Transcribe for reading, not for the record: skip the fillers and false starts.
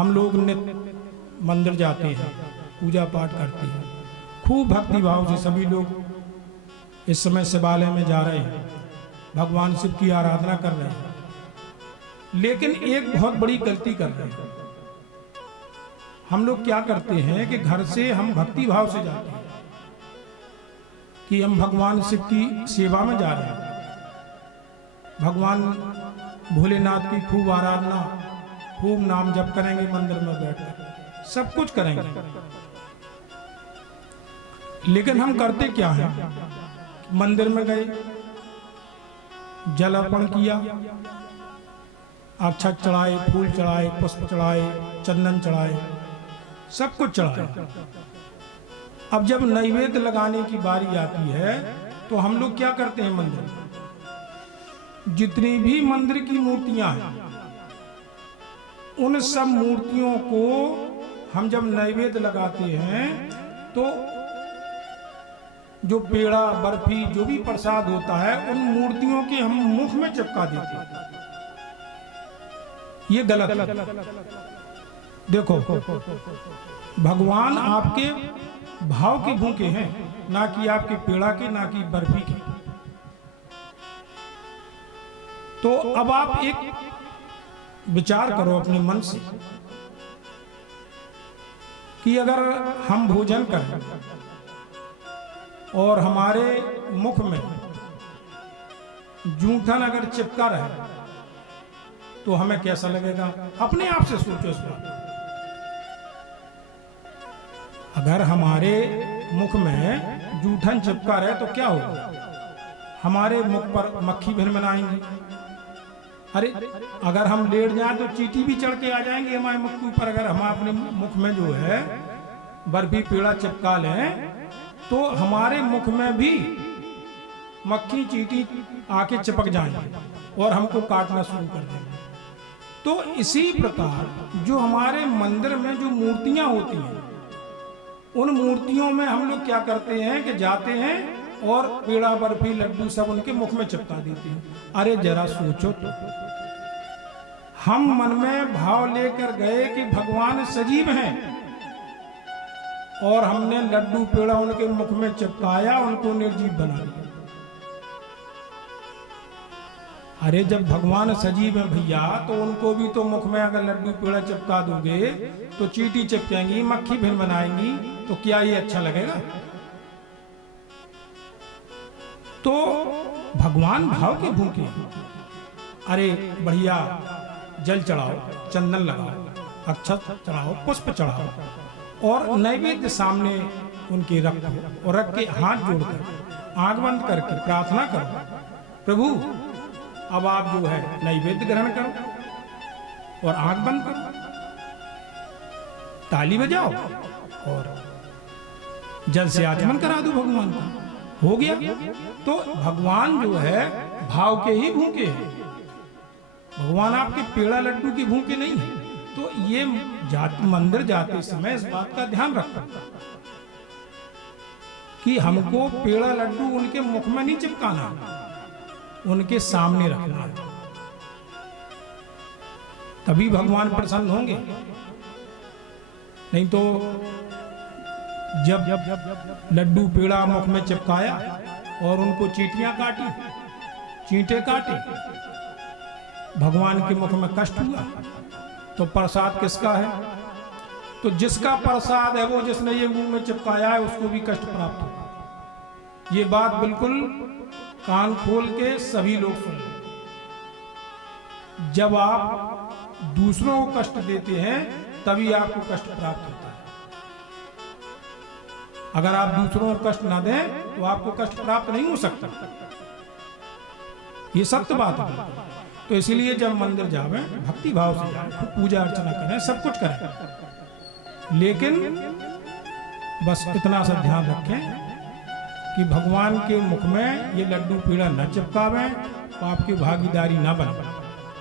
हम लोग नित्य मंदिर जाते हैं, पूजा पाठ करते हैं, खूब भक्ति भाव से सभी लोग इस समय शिवालय में जा रहे हैं, भगवान शिव की आराधना कर रहे हैं। लेकिन एक बहुत बड़ी गलती कर रहे हैं। हम लोग क्या करते हैं कि घर से हम भक्ति भाव से जाते हैं कि हम भगवान शिव की सेवा में जा रहे हैं, भगवान भोलेनाथ की खूब आराधना, खूब नाम जप करेंगे, मंदिर में बैठकर सब कुछ करेंगे। लेकिन हम करते क्या हैं? मंदिर में गए, जल अर्पण किया, अक्षत चढ़ाए, फूल चढ़ाए, पुष्प चढ़ाए, चंदन चढ़ाए, सब कुछ चढ़ाए। अब जब नैवेद्य लगाने की बारी आती है तो हम लोग क्या करते हैं? मंदिर, जितनी भी मंदिर की मूर्तियां हैं, उन सब मूर्तियों को हम जब नैवेद्य लगाते हैं तो जो पेड़ा, बर्फी, जो भी प्रसाद होता है, उन मूर्तियों के हम मुख में चिपका देते हैं। ये गलत है। देखो, भगवान आपके भाव के भूखे हैं, ना कि आपके पेड़ा के, ना कि बर्फी के। तो अब आप एक विचार करो अपने मन से कि अगर हम भोजन करें और हमारे मुख में जूठन अगर चिपका रहे तो हमें कैसा लगेगा? अपने आप से सोचो इस बात। अगर हमारे मुख में जूठन चिपका रहे तो क्या होगा? हमारे मुख पर मक्खी भिनभिनाएंगी। अरे अगर हम लेट जाएं तो चींटी भी चढ़ के आ जाएंगे हमारे मुख के ऊपर। अगर हम अपने मुख में जो है बर्फी, पेड़ा चिपका लें तो हमारे मुख में भी मक्खी, चींटी आके चिपक जाएंगे और हमको काटना शुरू कर देंगे। तो इसी प्रकार जो हमारे मंदिर में जो मूर्तियां होती हैं, उन मूर्तियों में हम लोग क्या करते हैं कि जाते हैं और पेड़ा, बर्फी, लड्डू सब उनके मुख में चिपका देते हैं। अरे जरा सोचो तो, हम मन में भाव लेकर गए कि भगवान सजीव हैं और हमने लड्डू, पेड़ा उनके मुख में चिपकाया, उनको निर्जीव बना दिया। अरे जब भगवान सजीव है भैया, तो उनको भी तो मुख में अगर लड्डू, पेड़ा चिपका दोगे तो चींटी चिपकेंगी, मक्खी भिनभिनाएंगी, तो क्या ये अच्छा लगेगा? तो भगवान भाव के भूखे हैं। अरे बढ़िया जल चढ़ाओ, चंदन लगाओ, अक्षत चढ़ाओ, पुष्प चढ़ाओ और नैवेद्य सामने उनके रखो और रख के हाथ जोड़कर, आंख बंद करके प्रार्थना करो, प्रभु अब आप जो है नैवेद्य ग्रहण करो, और आंख बंद करो, ताली बजाओ और जल से आचमन करा दो भगवान का। हो गया। तो भगवान जो है भाव के ही भूखे हैं, भगवान आपके पेड़ा, लड्डू के भूखे नहीं है। तो ये मंदिर जाते समय इस बात का ध्यान रखना कि हमको पेड़ा, लड्डू उनके मुख में नहीं चिपकाना, उनके सामने रखना है, तभी भगवान प्रसन्न होंगे। नहीं तो जब लड्डू, पेड़ा मुख में चिपकाया और उनको चींटियां काटी, चींटे काटे, भगवान के मुख में कष्ट हुआ, तो प्रसाद किसका है? तो जिसका प्रसाद है वो, जिसने ये मुंह में चिपकाया है, उसको भी कष्ट प्राप्त होगा। ये बात बिल्कुल कान खोल के सभी लोग सुन लें। जब आप दूसरों को कष्ट देते हैं तभी आपको कष्ट प्राप्त होता है। अगर आप दूसरों को कष्ट ना दें तो आपको कष्ट प्राप्त नहीं हो सकता। ये सत्य बात है। तो इसीलिए जब मंदिर जावे, भक्ति भाव से जाए, पूजा अर्चना करें, सब कुछ करें, लेकिन बस इतना सा ध्यान रखें कि भगवान के मुख में ये लड्डू, पेड़ा न चिपकावें, तो आपकी भागीदारी ना बने।